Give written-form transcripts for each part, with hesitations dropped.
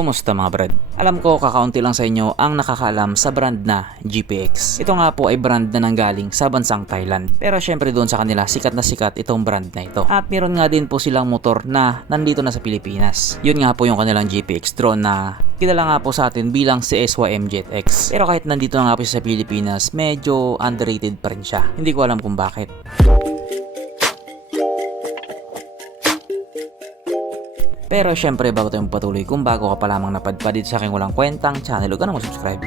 Kumusta mga brad? Alam ko kakaunti lang sa inyo ang nakakaalam sa brand na GPX. Ito nga po ay brand na nanggaling sa bansang Thailand. Pero syempre doon sa kanila sikat na sikat itong brand na ito. At meron nga din po silang motor na nandito na sa Pilipinas. Yun nga po yung kanilang GPX drone na kilala nga po sa atin bilang si SYM Jet X. Pero kahit nandito na nga po siya sa Pilipinas, medyo underrated pa rin siya. Hindi ko alam kung bakit. Pero syempre bago tayo patuloy, kung bago ka pa lamang napadpad dito sa aking walang kwentang channel, huwag ka na mag-subscribe.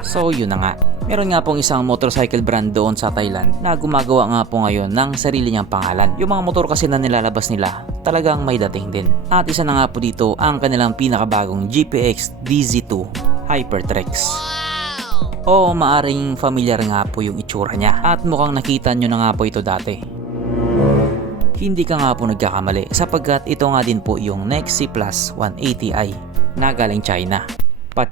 So yun na nga, meron nga pong isang motorcycle brand doon sa Thailand na gumagawa nga po ngayon ng sarili niyang pangalan. Yung mga motor kasi na nilalabas nila talagang may dating din. At isa na nga po dito ang kanilang pinakabagong GPX DZ2 Hypertrex. O maaring familiar nga po yung itsura niya at mukhang nakita nyo na nga po ito dati. Hindi ka nga po nagkakamali sapagkat ito nga din po yung Nexi Plus 180i na galing China.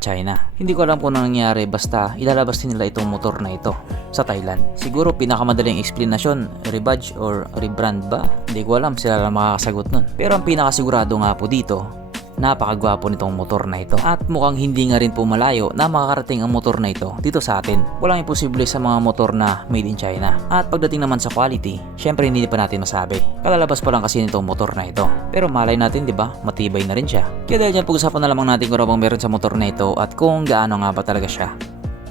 China. Hindi ko alam kung ano nangyari basta ilalabas din nila itong motor na ito sa Thailand. Siguro pinakamadaling explanation, rebadge or rebrand ba? Hindi ko alam, sila lang makakasagot nun. Pero ang pinakasigurado nga po dito, napakagwapo nitong motor na ito. At mukhang hindi nga rin po malayo na makakarating ang motor na ito dito sa atin. Walang imposible sa mga motor na made in China. At pagdating naman sa quality, syempre hindi pa natin masabi. Kalalabas pa lang kasi nitong motor na ito. Pero malay natin, 'di ba? Matibay na rin siya. Kaya dahil dyan, pag-usapan na lamang natin kung ano bang meron sa motor na ito at kung gaano nga ba talaga siya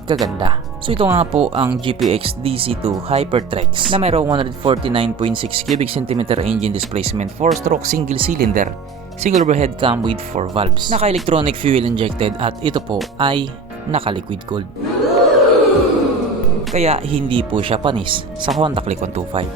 kaganda. So ito nga po ang GPX DC2 Hypertrex na mayroong 149.6 cubic centimeter engine displacement, 4-stroke single cylinder, single overhead cam with 4 valves. Naka-electronic fuel injected at ito po ay naka-liquid cooled. Kaya hindi po siya panis sa Honda Click 125.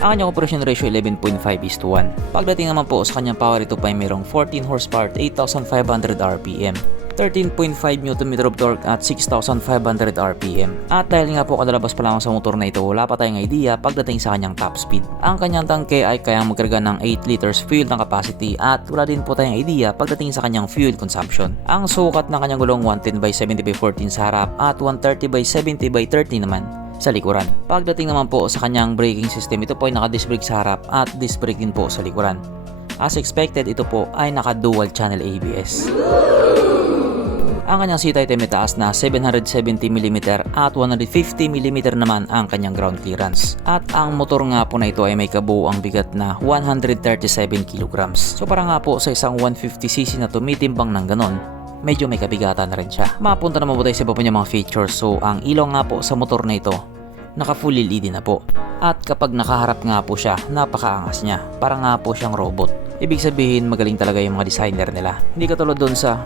Ang kanyang operation ratio 11.5:1. Pagdating naman po sa kanyang power, ito pa ay mayroong 14 horsepower at 8,500 RPM. 13.5 Nm of torque at 6,500 RPM. At dahil nga po kadalabas pa lamang sa motor na ito, wala pa tayong idea pagdating sa kanyang top speed. Ang kanyang tangke ay kayang magkarga ng 8 liters fuel ng capacity at wala din po tayong idea pagdating sa kanyang fuel consumption. Ang sukat ng kanyang gulong 110/70/14 sa harap at 130/70/30 naman sa likuran. Pagdating naman po sa kanyang braking system, ito po ay naka-disc brake sa harap at disc brake din po sa likuran. As expected, ito po ay naka-dual channel ABS. Ang kanyang seat height ay mataas na 770mm at 150mm naman ang kanyang ground clearance. At ang motor nga po na ito ay may kabuuang bigat na 137 kg. So para nga po sa isang 150cc na tumitimbang ng ganon, medyo may kabigatan na rin siya. Mapunta naman po tayo sa iba po niya mga features. So ang ilaw nga po sa motor na ito, naka full LED na po. At kapag nakaharap nga po siya, napakaangas niya. Para nga po siyang robot. Ibig sabihin magaling talaga yung mga designer nila. Hindi katulad doon sa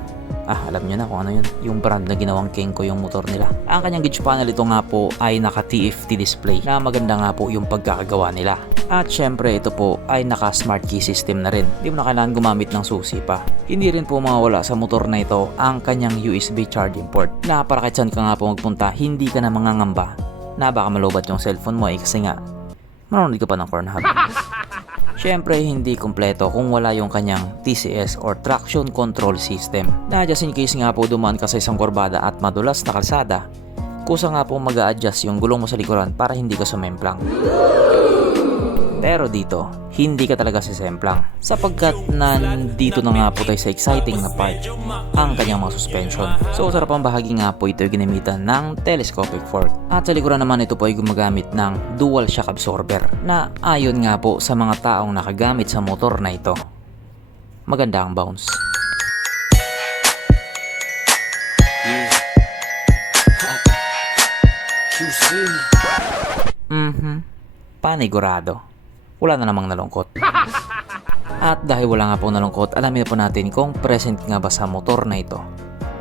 alam nyo na kung ano yun, yung brand na ginawang Kenko yung motor nila. Ang kanyang gauge panel ito nga po ay naka TFT display na maganda nga po yung pagkakagawa nila. At syempre ito po ay naka smart key system na rin. Hindi mo na kailangan gumamit ng susi pa. Hindi rin po mawawala sa motor na ito ang kanyang USB charging port na para kahit saan ka nga po magpunta, hindi ka na mangangamba na baka malobat yung cellphone mo kasi nga manonood ka pa ng Pornhub. Syempre hindi kumpleto kung wala yung kanyang TCS or traction control system na just in case nga po dumaan ka sa isang kurbada at madulas na kalsada, kusa nga po mag-a-adjust yung gulong mo sa likuran para hindi ka sumemplang. Pero dito, hindi ka talaga sisemplang sapagkat nandito na nga po tayo sa exciting na part, ang kanyang mga suspension. So sa harapang bahagi nga po ito ay ginamitan ng telescopic fork. At sa likuran naman ito po ay gumagamit ng dual shock absorber na ayon nga po sa mga taong nakagamit sa motor na ito, maganda ang bounce. Panigurado. Wala na namang nalungkot. At dahil wala nga po nalungkot, alamin na po natin kung present nga ba sa motor na ito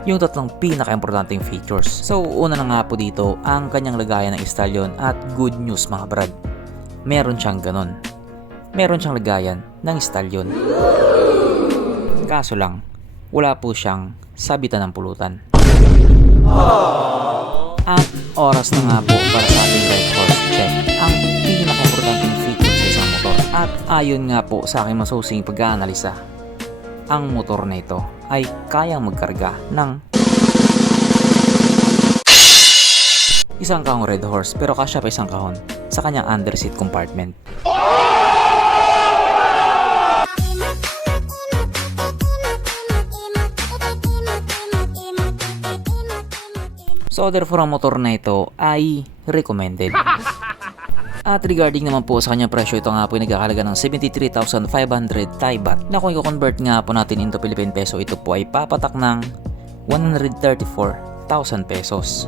yung tatlong pinaka-importanting features. So una na nga po dito ang kanyang lagayan ng stallion at good news mga brad. Meron siyang ganon. Meron siyang lagayan ng stallion. Kaso lang, wala po siyang sabitan ng pulutan. At oras na nga po para sa ating right horse check. Ang pinaka-importanting feature sa isang motor. At ayon nga po sa aking masusing pag-aanalisa, ang motor na ito ay kayang magkarga ng isang kahong red horse pero kasya pa isang kahon sa kanyang underseat compartment. So therefore ang motor na ito ay recommended. At regarding naman po sa kanyang presyo, ito nga po ay nagkakalaga ng 73,500 Thai baht na kung i-convert nga po natin into Philippine peso, ito po ay papatak ng 134,000 pesos.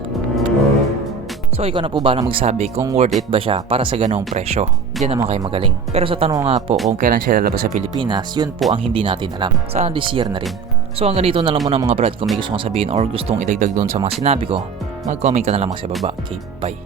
So ikaw na po ba na magsabi kung worth it ba siya para sa ganong presyo? Diyan naman kayo magaling. Pero sa tanong nga po kung kailan siya lalabas sa Pilipinas, yun po ang hindi natin alam. Sana this year na rin. So hanggang dito na lang muna mga brad. Kung may gusto kong sabihin or gustong idagdag doon sa mga sinabi ko, mag-comment ka na lang sa baba. Okay, bye.